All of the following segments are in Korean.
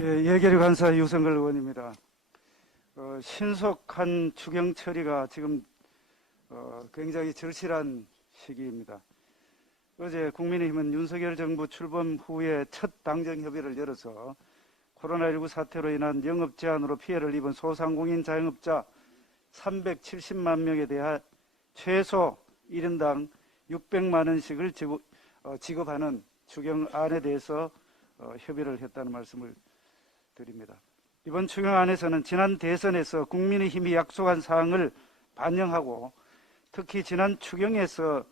예, 예결위 간사 유성걸 의원입니다. 신속한 추경 처리가 지금 굉장히 절실한 시기입니다. 어제 국민의힘은 윤석열 정부 출범 후에 첫 당정 협의를 열어서 코로나19 사태로 인한 영업 제한으로 피해를 입은 소상공인 자영업자 370만 명에 대한 최소 1인당 600만 원씩을 지급하는 추경안에 대해서 협의를 했다는 말씀을 드립니다. 이번 추경안에서는 지난 대선에서 국민의힘이 약속한 사항을 반영하고 특히 지난 추경에서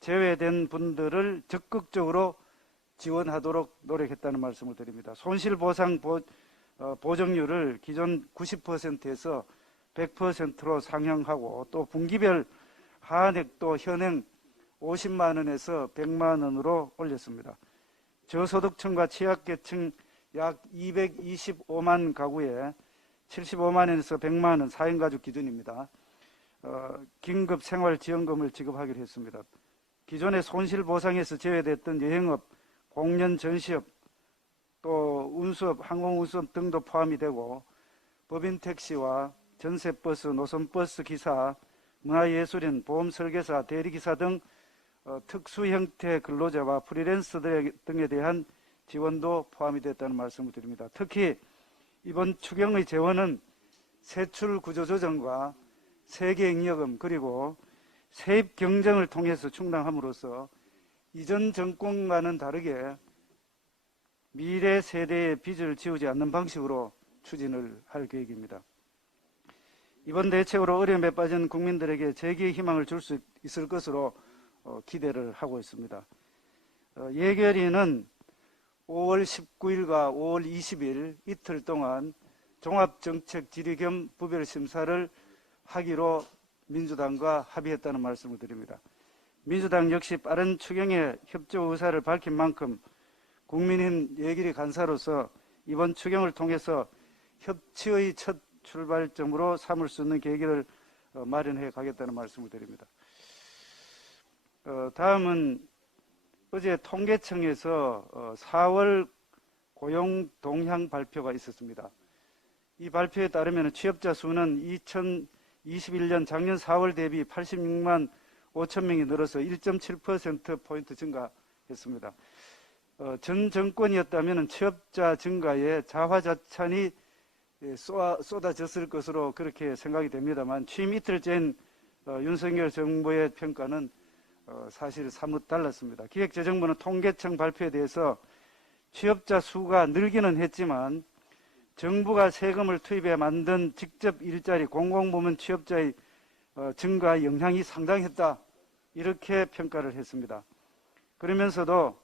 제외된 분들을 적극적으로 지원하도록 노력했다는 말씀을 드립니다. 손실보상 보정률을 기존 90%에서 100%로 상향하고 또 분기별 하한액도 현행 50만 원에서 100만 원으로 올렸습니다. 저소득층과 취약계층 약 225만 가구에 75만 원에서 100만 원 4인 가족 기준입니다. 긴급 생활지원금을 지급하기로 했습니다. 기존의 손실보상에서 제외됐던 여행업, 공연 전시업, 또 운수업, 항공운수업 등도 포함이 되고 법인 택시와 전세버스, 노선버스 기사, 문화예술인, 보험설계사, 대리기사 등 특수 형태 근로자와 프리랜서 등에 대한 지원도 포함이 됐다는 말씀을 드립니다. 특히 이번 추경의 재원은 세출 구조조정과 세계잉여금 그리고 세입 경쟁을 통해서 충당함으로써 이전 정권과는 다르게 미래 세대의 빚을 지우지 않는 방식으로 추진을 할 계획입니다. 이번 대책으로 어려움에 빠진 국민들에게 재기의 희망을 줄 수 있을 것으로 기대를 하고 있습니다. 예결위는 5월 19일과 5월 20일 이틀 동안 종합정책 질의 겸 부별심사를 하기로 민주당과 합의했다는 말씀을 드립니다. 민주당 역시 빠른 추경에 협조 의사를 밝힌 만큼 국민의힘 예결위 간사로서 이번 추경을 통해서 협치의 첫 출발점으로 삼을 수 있는 계기를 마련해 가겠다는 말씀을 드립니다. 다음은 어제 통계청에서 4월 고용 동향 발표가 있었습니다. 이 발표에 따르면 취업자 수는 2021년 작년 4월 대비 86만 5천 명이 늘어서 1.7%포인트 증가했습니다. 전 정권이었다면 취업자 증가에 자화자찬이 쏟아졌을 것으로 그렇게 생각이 됩니다만 취임 이틀째인 윤석열 정부의 평가는 사실 사뭇 달랐습니다. 기획재정부는 통계청 발표에 대해서 취업자 수가 늘기는 했지만 정부가 세금을 투입해 만든 직접 일자리 공공부문 취업자의 증가에 영향이 상당했다 이렇게 평가를 했습니다. 그러면서도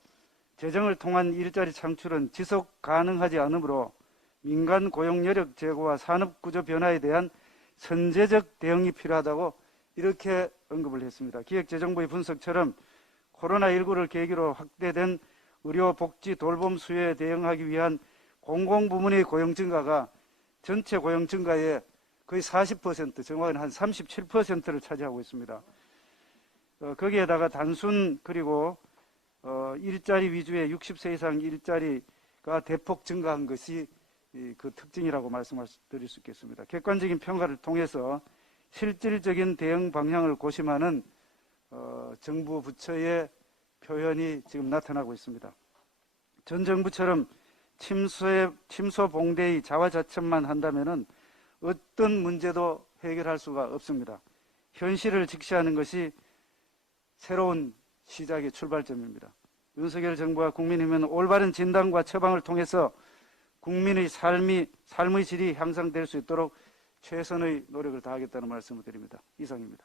재정을 통한 일자리 창출은 지속 가능하지 않으므로 민간 고용 여력 제고와 산업구조 변화에 대한 선제적 대응이 필요하다고 이렇게 언급을 했습니다. 기획재정부의 분석처럼 코로나19를 계기로 확대된 의료, 복지, 돌봄 수요에 대응하기 위한 공공부문의 고용 증가가 전체 고용 증가의 거의 40%, 정확히 한 37%를 차지하고 있습니다. 거기에다가 단순 그리고 일자리 위주의 60세 이상 일자리가 대폭 증가한 것이 그 특징이라고 말씀드릴 수 있겠습니다. 객관적인 평가를 통해서 실질적인 대응 방향을 고심하는 정부 부처의 표현이 지금 나타나고 있습니다. 전 정부처럼 침소봉대의 자화자찬만 한다면 어떤 문제도 해결할 수가 없습니다. 현실을 직시하는 것이 새로운 시작의 출발점입니다. 윤석열 정부와 국민의힘은 올바른 진단과 처방을 통해서 국민의 삶의 질이 향상될 수 있도록 최선의 노력을 다하겠다는 말씀을 드립니다. 이상입니다.